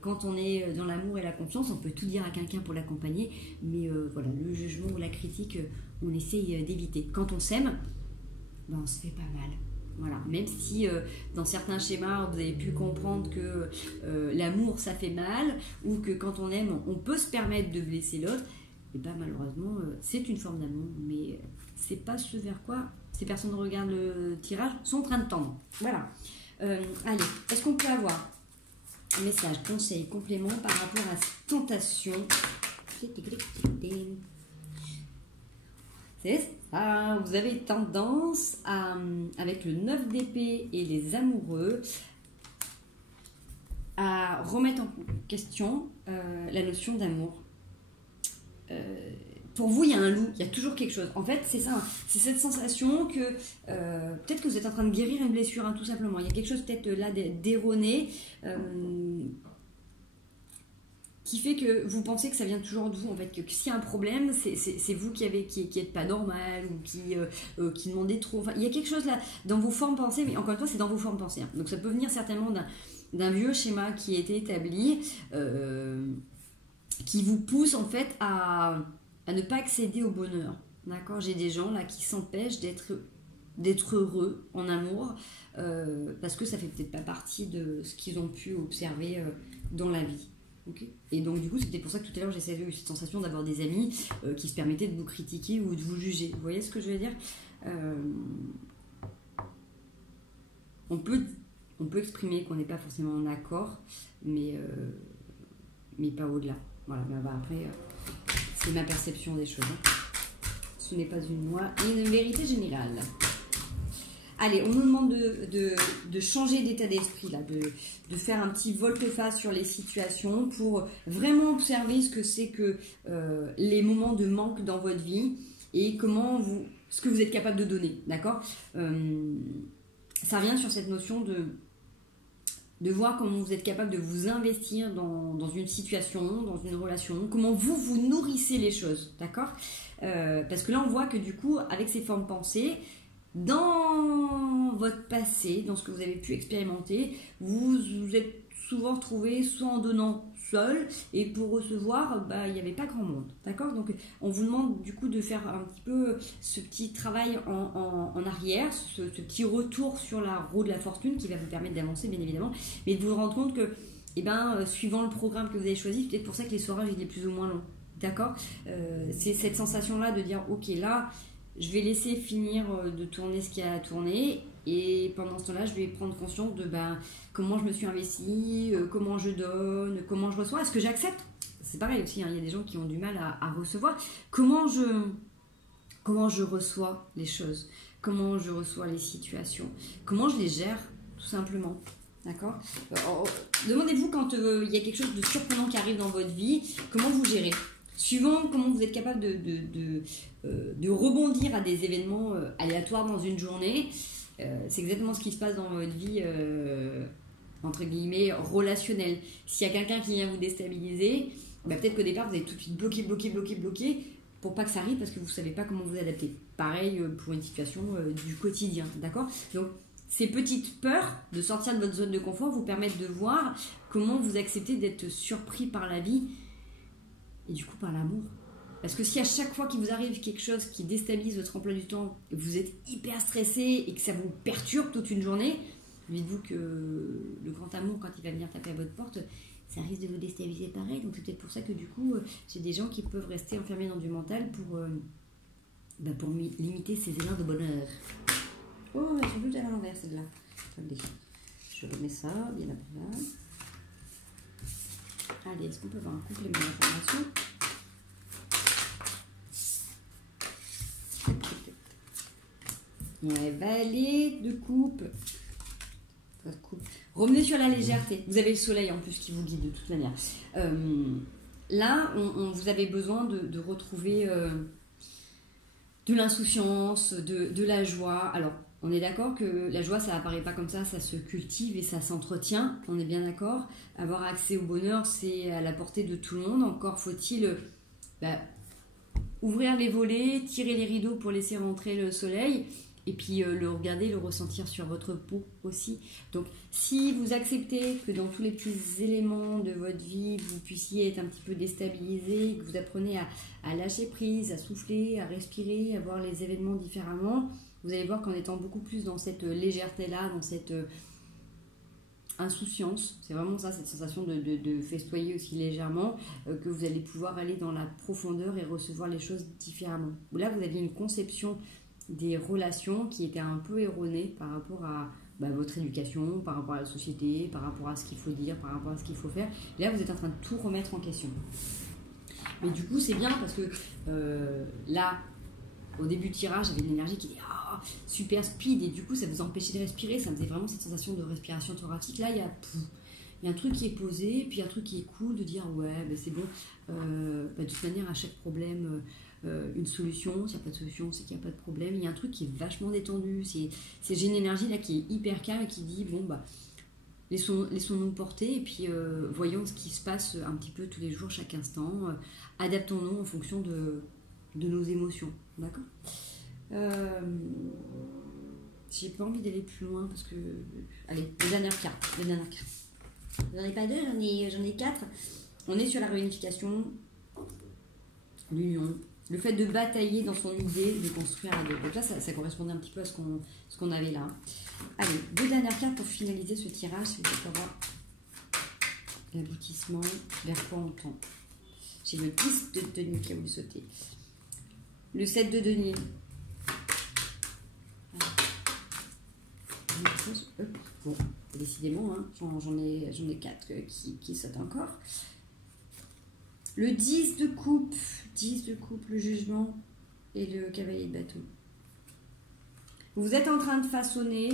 Quand on est dans l'amour et la confiance, on peut tout dire à quelqu'un pour l'accompagner. Mais voilà, le jugement ou la critique, on essaye d'éviter. Quand on s'aime, ben, on se fait pas mal. Voilà, même si dans certains schémas vous avez pu comprendre que l'amour ça fait mal, ou que quand on aime on peut se permettre de blesser l'autre, et bien malheureusement c'est une forme d'amour, mais c'est pas ce vers quoi ces personnes regardent le tirage sont en train de tendre. Voilà. Allez, est-ce qu'on peut avoir un message, conseil, complément par rapport à cette tentation? C'est ça, vous avez tendance à, avec le 9 d'épée et les amoureux, à remettre en question la notion d'amour. Pour vous, il y a un loup, il y a toujours quelque chose. En fait, c'est ça, c'est cette sensation que peut-être que vous êtes en train de guérir une blessure, hein, tout simplement. Il y a quelque chose peut-être là d'erroné qui fait que vous pensez que ça vient toujours de vous, en fait, que s'il y a un problème, c'est vous qui êtes pas normal, ou qui demandez trop. Enfin, il y a quelque chose là dans vos formes pensées, mais encore une fois, c'est dans vos formes pensées. Hein. Donc ça peut venir certainement d'un vieux schéma qui a été établi, qui vous pousse en fait à ne pas accéder au bonheur. D'accord? J'ai des gens là qui s'empêchent d'être heureux en amour, parce que ça fait peut-être pas partie de ce qu'ils ont pu observer dans la vie. Okay. Et donc du coup c'est peut-être pour ça que tout à l'heure j'essayais eu cette sensation d'avoir des amis qui se permettaient de vous critiquer ou de vous juger. Vous voyez ce que je veux dire? On peut exprimer qu'on n'est pas forcément en accord, mais pas au-delà. Voilà, mais après c'est ma perception des choses. Hein. Ce n'est pas une loi et une vérité générale. Allez, on nous demande de changer d'état d'esprit, là, de faire un petit volte-face sur les situations pour vraiment observer ce que c'est que les moments de manque dans votre vie et ce que vous êtes capable de donner, d'accord? Ça revient sur cette notion de voir comment vous êtes capable de vous investir dans une situation, dans une relation, comment vous nourrissez les choses, d'accord? Parce que là, on voit que du coup, avec ces formes pensées, dans votre passé, dans ce que vous avez pu expérimenter, vous êtes souvent retrouvé soit en donnant seul, et pour recevoir, il n'y avait pas grand monde, d'accord? Donc on vous demande du coup de faire un petit peu ce petit travail en arrière, ce petit retour sur la roue de la fortune qui va vous permettre d'avancer bien évidemment, mais de vous rendre compte que suivant le programme que vous avez choisi, peut-être pour ça que les soirages il est plus ou moins long, d'accord? C'est cette sensation là de dire ok, là je vais laisser finir de tourner ce qu'il y a à tourner, et pendant ce temps-là, je vais prendre conscience de comment je me suis investie, comment je donne, comment je reçois. Est-ce que j'accepte? C'est pareil aussi, hein, il y a des gens qui ont du mal à recevoir. Comment je reçois les choses? Comment je reçois les situations? Comment je les gère, tout simplement? D'accord? Demandez-vous quand il y a quelque chose de surprenant qui arrive dans votre vie, comment vous gérez? Suivant comment vous êtes capable de rebondir à des événements aléatoires dans une journée, c'est exactement ce qui se passe dans votre vie, entre guillemets, relationnelle. S'il y a quelqu'un qui vient vous déstabiliser, peut-être qu'au départ, vous allez tout de suite bloquer pour pas que ça arrive parce que vous ne savez pas comment vous adapter. Pareil pour une situation du quotidien, d'accord? Donc, ces petites peurs de sortir de votre zone de confort vous permettent de voir comment vous acceptez d'être surpris par la vie et du coup par l'amour. Parce que si à chaque fois qu'il vous arrive quelque chose qui déstabilise votre emploi du temps, vous êtes hyper stressé et que ça vous perturbe toute une journée, dites-vous que le grand amour, quand il va venir taper à votre porte, ça risque de vous déstabiliser pareil. Donc c'est peut-être pour ça que du coup, j'ai des gens qui peuvent rester enfermés dans du mental pour limiter ces élans de bonheur. Oh, elles sont toutes à l'envers celle-là. Attendez, je remets ça bien après là. Allez, est-ce qu'on peut avoir un complément d'information? Ouais, valet de coupe. Revenez sur la légèreté. Vous avez le soleil en plus qui vous guide de toute manière. Là, vous avez besoin de retrouver de l'insouciance, de la joie. Alors, on est d'accord que la joie, ça apparaît pas comme ça se cultive et ça s'entretient. On est bien d'accord. Avoir accès au bonheur, c'est à la portée de tout le monde. Encore faut-il ouvrir les volets, tirer les rideaux pour laisser rentrer le soleil. Et puis le regarder, le ressentir sur votre peau aussi. Donc si vous acceptez que dans tous les petits éléments de votre vie, vous puissiez être un petit peu déstabilisé, que vous apprenez à lâcher prise, à souffler, à respirer, à voir les événements différemment, vous allez voir qu'en étant beaucoup plus dans cette légèreté-là, dans cette insouciance, c'est vraiment ça, cette sensation de festoyer aussi légèrement, que vous allez pouvoir aller dans la profondeur et recevoir les choses différemment. Là, vous aviez une conception des relations qui étaient un peu erronées par rapport à votre éducation, par rapport à la société, par rapport à ce qu'il faut dire, par rapport à ce qu'il faut faire. Et là, vous êtes en train de tout remettre en question. Mais du coup, c'est bien parce que là, au début du tirage, j'avais une énergie qui était super speed et du coup, ça vous empêchait de respirer. Ça me faisait vraiment cette sensation de respiration thoracique. Là, il y a un truc qui est posé, puis un truc qui est cool de dire ouais, c'est bon. De toute manière, à chaque problème... une solution, s'il n'y a pas de solution, c'est qu'il n'y a pas de problème. Il y a un truc qui est vachement détendu, j'ai une énergie là qui est hyper calme et qui dit bon laissons-nous porter et puis voyons ce qui se passe un petit peu tous les jours, chaque instant, adaptons-nous en fonction de nos émotions, d'accord. J'ai pas envie d'aller plus loin parce que allez, la dernière carte. J'en ai pas deux, j'en ai 4. On est sur la réunification, l'union, le fait de batailler dans son idée de construire à deux. Donc là, ça correspondait un petit peu à ce qu'on avait là. Allez, 2 dernières cartes pour finaliser ce tirage. Si vous voulez avoir l'aboutissement, vers quoi on tend. J'ai le 10 de denier qui a voulu sauter. Le 7 de denier. Bon, décidément, hein, j'en ai 4 qui sautent encore. Le 10 de coupe, le jugement et le cavalier de bateau. Vous êtes en train de façonner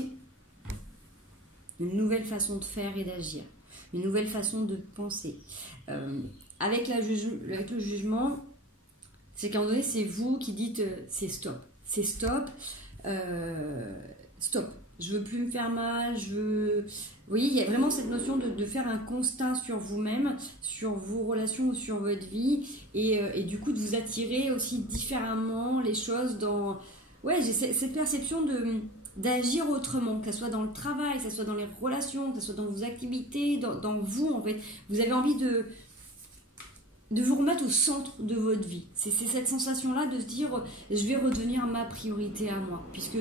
une nouvelle façon de faire et d'agir, une nouvelle façon de penser. Avec le jugement, c'est qu'à un moment donné, c'est vous qui dites c'est stop. C'est stop. Stop. Je veux plus me faire mal, Vous voyez, il y a vraiment cette notion de faire un constat sur vous-même, sur vos relations ou sur votre vie, et du coup de vous attirer aussi différemment les choses dans... Ouais, j'ai cette perception d'agir autrement, que ce soit dans le travail, que ce soit dans les relations, que ce soit dans vos activités, dans vous en fait. Vous avez envie de vous remettre au centre de votre vie. C'est cette sensation-là de se dire je vais redevenir ma priorité à moi, puisque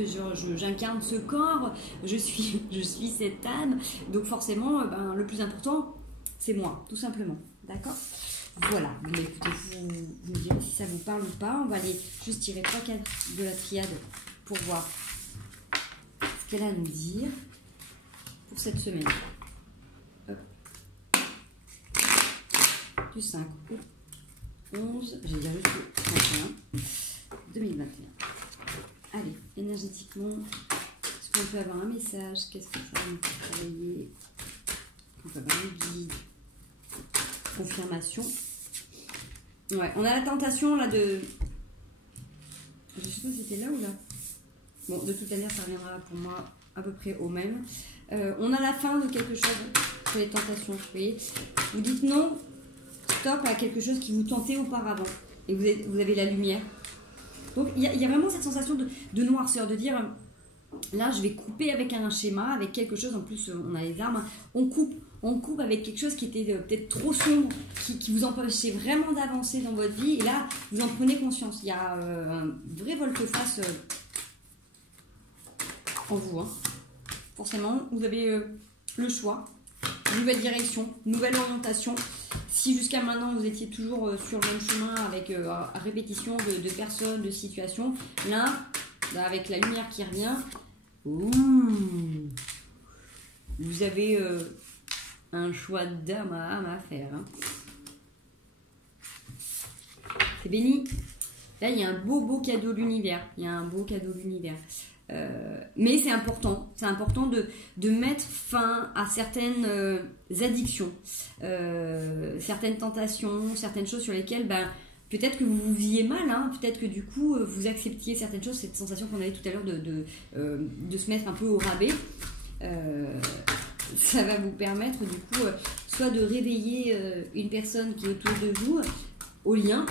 j'incarne ce corps, je suis cette âme, donc forcément le plus important c'est moi, tout simplement, d'accord. Voilà, mais écoutez, vous me direz si ça vous parle ou pas. On va aller juste tirer 3 cartes de la triade pour voir ce qu'elle a à nous dire pour cette semaine. Du 5 au 11, je vais dire jusqu'au 31 2021. Allez, énergétiquement, est-ce qu'on peut avoir un message? Qu'est-ce que ça va nous faire travailler? On peut avoir un guide, confirmation. Ouais, on a la tentation là de... Je sais pas si c'était là ou là. Bon, de toute manière, ça reviendra pour moi à peu près au même. On a la fin de quelque chose sur les tentations, vous voyez. Vous dites non, stop à quelque chose qui vous tentait auparavant. Et vous avez la lumière. Donc, il y a vraiment cette sensation de noirceur, de dire, là, je vais couper avec un schéma, avec quelque chose. En plus, on a les armes. On coupe avec quelque chose qui était peut-être trop sombre, qui vous empêchait vraiment d'avancer dans votre vie. Et là, vous en prenez conscience. Il y a un vrai volte-face en vous. Hein. Forcément, vous avez le choix. Nouvelle direction, nouvelle orientation. Si jusqu'à maintenant vous étiez toujours sur le même chemin avec répétition de personnes, de situations, là, avec la lumière qui revient, vous avez un choix d'âme à faire. Hein. C'est béni. Là, il y a un beau cadeau de l'univers. Mais c'est important de mettre fin à certaines addictions, certaines tentations, certaines choses sur lesquelles peut-être que vous vous viviez mal, hein, peut-être que du coup vous acceptiez certaines choses, cette sensation qu'on avait tout à l'heure de se mettre un peu au rabais. Ça va vous permettre du coup soit de réveiller une personne qui est autour de vous, au lien,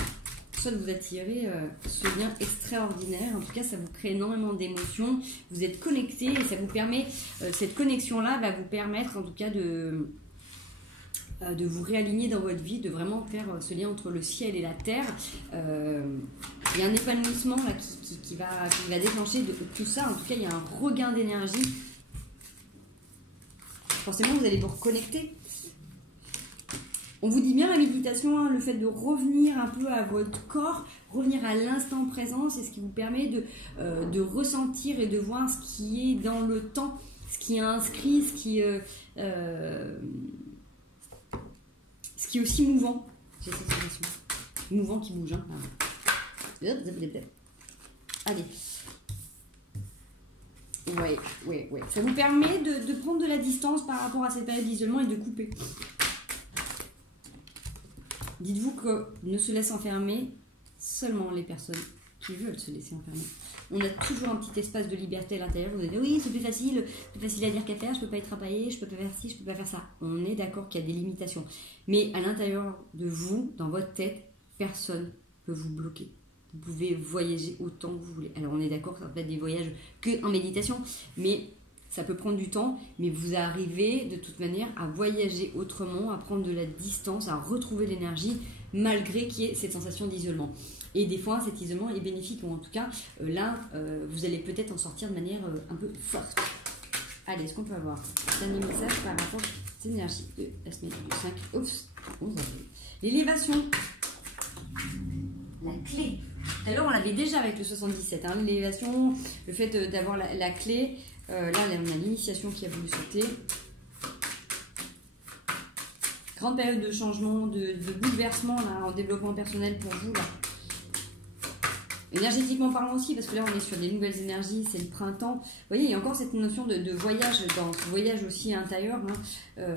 soit vous attirez ce lien extraordinaire. En tout cas, ça vous crée énormément d'émotions. Vous êtes connecté et ça vous permet, cette connexion-là va vous permettre en tout cas de vous réaligner dans votre vie, de vraiment faire ce lien entre le ciel et la terre. Il y a un épanouissement là, qui va déclencher de tout ça. En tout cas, il y a un regain d'énergie. Forcément, vous allez vous reconnecter. On vous dit bien la méditation, hein, le fait de revenir un peu à votre corps, revenir à l'instant présent, c'est ce qui vous permet de ressentir et de voir ce qui est dans le temps, ce qui est inscrit, ce qui est aussi mouvant. J'ai cette sensation. Mouvant qui bouge. Hein. Allez. Ouais. Ça vous permet de prendre de la distance par rapport à cette période d'isolement et de couper. Dites-vous que ne se laissent enfermer seulement les personnes qui veulent se laisser enfermer. On a toujours un petit espace de liberté à l'intérieur. Vous allez dire oui, c'est plus facile à dire qu'à faire, je peux pas être travaillé, je peux pas faire ci, je peux pas faire ça. On est d'accord qu'il y a des limitations. Mais à l'intérieur de vous, dans votre tête, personne ne peut vous bloquer. Vous pouvez voyager autant que vous voulez. Alors on est d'accord que ça peut être des voyages que en méditation, mais ça peut prendre du temps, mais vous arrivez de toute manière à voyager autrement, à prendre de la distance, à retrouver l'énergie, malgré qu'il y ait cette sensation d'isolement. Et des fois, cet isolement est bénéfique, ou en tout cas, là, vous allez peut-être en sortir de manière un peu forte. Allez, est-ce qu'on peut avoir un dernier message par rapport à cette énergie de la semaine du 5 11 avril. L'élévation. La clé. Alors, on l'avait déjà avec le 77. Hein, l'élévation, le fait d'avoir la clé. Là, on a l'initiation qui a voulu sauter. Grande période de changement, de bouleversement là, en développement personnel pour vous. Là. Énergétiquement parlant aussi, parce que là, on est sur des nouvelles énergies, c'est le printemps. Vous voyez, il y a encore cette notion de voyage, dans ce voyage aussi intérieur, hein,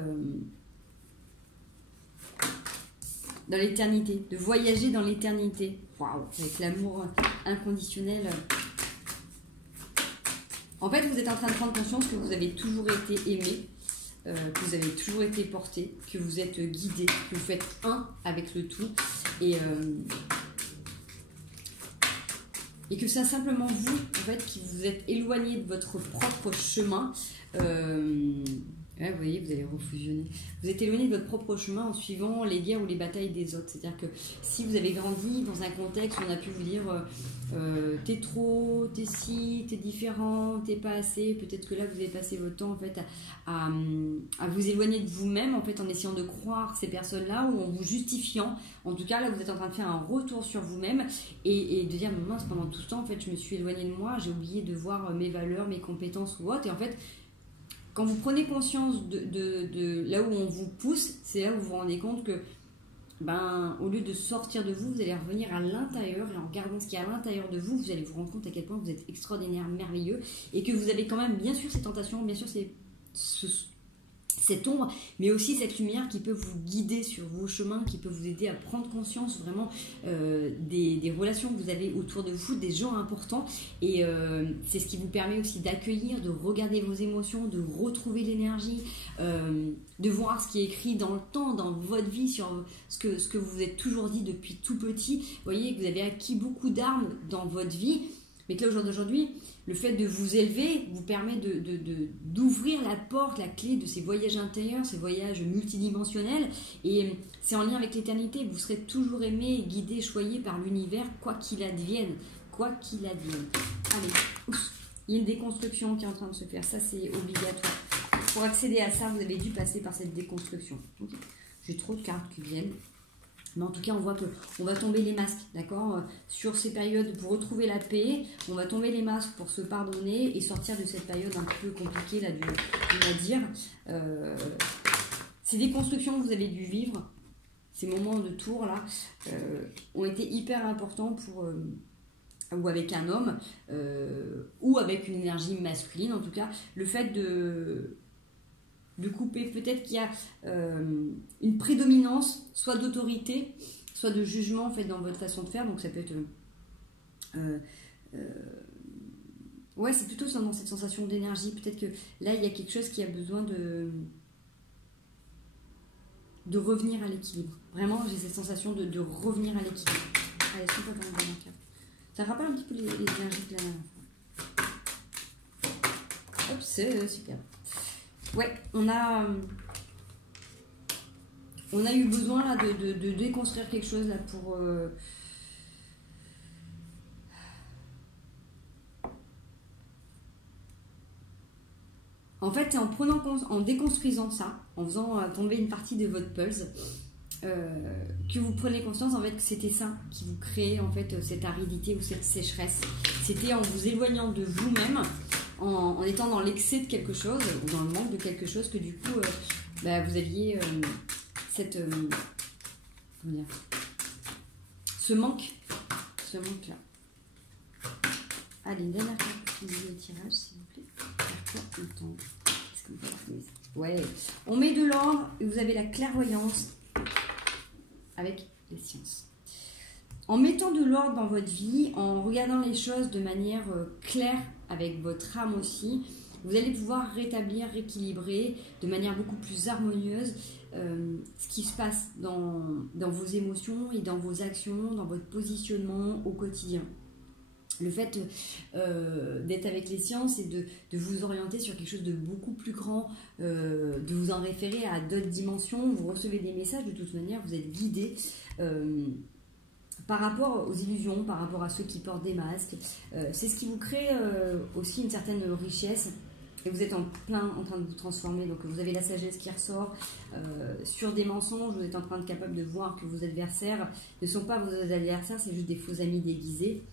dans l'éternité, de voyager dans l'éternité. Waouh, avec l'amour inconditionnel. En fait, vous êtes en train de prendre conscience que vous avez toujours été aimé, que vous avez toujours été porté, que vous êtes guidé, que vous faites un avec le tout. Et que c'est simplement vous, en fait, qui vous êtes éloigné de votre propre chemin. Vous voyez, vous allez refusionner. Vous êtes éloigné de votre propre chemin en suivant les guerres ou les batailles des autres. C'est-à-dire que si vous avez grandi dans un contexte où on a pu vous dire t'es trop, t'es ci, t'es différent, t'es pas assez, peut-être que là vous avez passé votre temps en fait à vous éloigner de vous-même en fait en essayant de croire ces personnes-là ou en vous justifiant. En tout cas là vous êtes en train de faire un retour sur vous-même et de dire mince, pendant tout ce temps en fait je me suis éloignée de moi, j'ai oublié de voir mes valeurs, mes compétences ou autre. Et en fait quand vous prenez conscience de là où on vous pousse, c'est là où vous vous rendez compte que au lieu de sortir de vous, vous allez revenir à l'intérieur et en regardant ce qu'il y a à l'intérieur de vous, vous allez vous rendre compte à quel point vous êtes extraordinaire, merveilleux et que vous avez quand même bien sûr ces tentations, bien sûr cette ombre, mais aussi cette lumière qui peut vous guider sur vos chemins, qui peut vous aider à prendre conscience vraiment des relations que vous avez autour de vous, des gens importants. Et c'est ce qui vous permet aussi d'accueillir, de regarder vos émotions, de retrouver l'énergie, de voir ce qui est écrit dans le temps, dans votre vie, sur ce que vous vous êtes toujours dit depuis tout petit. Vous voyez que vous avez acquis beaucoup d'armes dans votre vie, mais que là, au jour d'aujourd'hui, le fait de vous élever vous permet d'ouvrir la porte, la clé de ces voyages intérieurs, ces voyages multidimensionnels. Et c'est en lien avec l'éternité. Vous serez toujours aimé, guidé, choyé par l'univers, quoi qu'il advienne. Quoi qu'il advienne. Allez, ouf, il y a une déconstruction qui est en train de se faire. Ça, c'est obligatoire. Pour accéder à ça, vous avez dû passer par cette déconstruction. Okay. J'ai trop de cartes qui viennent. Mais en tout cas, on voit qu'on va tomber les masques, d'accord ? Sur ces périodes, pour retrouver la paix, on va tomber les masques pour se pardonner et sortir de cette période un peu compliquée, là, on va dire. Ces déconstructions que vous avez dû vivre, ces moments de tour, là, ont été hyper importants pour... ou avec un homme, ou avec une énergie masculine, en tout cas, le fait de couper, peut-être qu'il y a une prédominance, soit d'autorité, soit de jugement en fait, dans votre façon de faire, donc ça peut être... ouais, c'est plutôt dans cette sensation d'énergie, peut-être que là, il y a quelque chose qui a besoin de revenir à l'équilibre. Vraiment, j'ai cette sensation de revenir à l'équilibre. Allez, je peux pas dans le cœur. Ça rappelle un petit peu les énergies de la dernière fois. Hop, c'est super. Ouais, on a eu besoin là de déconstruire quelque chose là pour en fait, c'est en déconstruisant ça, en faisant tomber une partie de votre pulse, que vous prenez conscience en fait que c'était ça qui vous créait en fait cette aridité ou cette sécheresse. C'était en vous éloignant de vous-même, en étant dans l'excès de quelque chose ou dans le manque de quelque chose que du coup vous aviez cette comment dire, ce manque là. Allez, une dernière carte pour finir le tirage s'il vous plaît. Qu'est-ce qu'on peut faire? Ouais, on met de l'ordre et vous avez la clairvoyance avec les sciences. En mettant de l'ordre dans votre vie, en regardant les choses de manière claire avec votre âme aussi, vous allez pouvoir rétablir, rééquilibrer de manière beaucoup plus harmonieuse ce qui se passe dans vos émotions et dans vos actions, dans votre positionnement au quotidien. Le fait d'être avec les sciences et de vous orienter sur quelque chose de beaucoup plus grand, de vous en référer à d'autres dimensions, vous recevez des messages, de toute manière, vous êtes guidé par rapport aux illusions, par rapport à ceux qui portent des masques. C'est ce qui vous crée aussi une certaine richesse. Et vous êtes en train de vous transformer, donc vous avez la sagesse qui ressort sur des mensonges, vous êtes en train de capable de voir que vos adversaires ne sont pas vos adversaires, c'est juste des faux amis déguisés.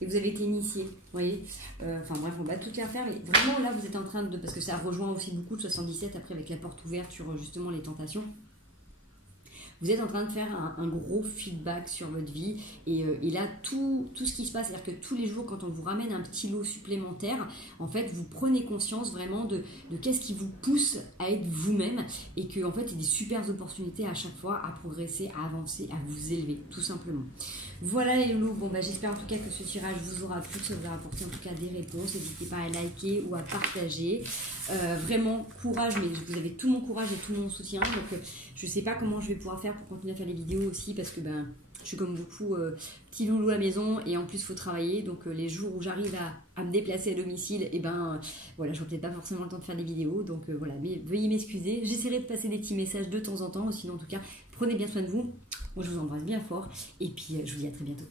Et vous avez été initié, vous voyez. Enfin bref, on va tout les refaire, mais vraiment là vous êtes en train de, parce que ça rejoint aussi beaucoup de 77 après avec la porte ouverte sur justement les tentations. Vous êtes en train de faire un gros feedback sur votre vie et là tout ce qui se passe, c'est-à-dire que tous les jours quand on vous ramène un petit lot supplémentaire, en fait vous prenez conscience vraiment de qu'est-ce qui vous pousse à être vous-même et que en fait il y a des super opportunités à chaque fois à progresser, à avancer, à vous élever tout simplement. Voilà les loulous, bon j'espère en tout cas que ce tirage vous aura plu, que ça vous a apporté en tout cas des réponses. N'hésitez pas à liker ou à partager. Vraiment courage, mais vous avez tout mon courage et tout mon soutien, donc je sais pas comment je vais pouvoir faire pour continuer à faire les vidéos aussi parce que je suis comme beaucoup petit loulou à la maison et en plus il faut travailler, donc les jours où j'arrive à me déplacer à domicile, et voilà, je n'aurai peut-être pas forcément le temps de faire des vidéos, donc voilà, mais veuillez m'excuser, j'essaierai de passer des petits messages de temps en temps, sinon en tout cas prenez bien soin de vous, moi je vous embrasse bien fort et puis je vous dis à très bientôt.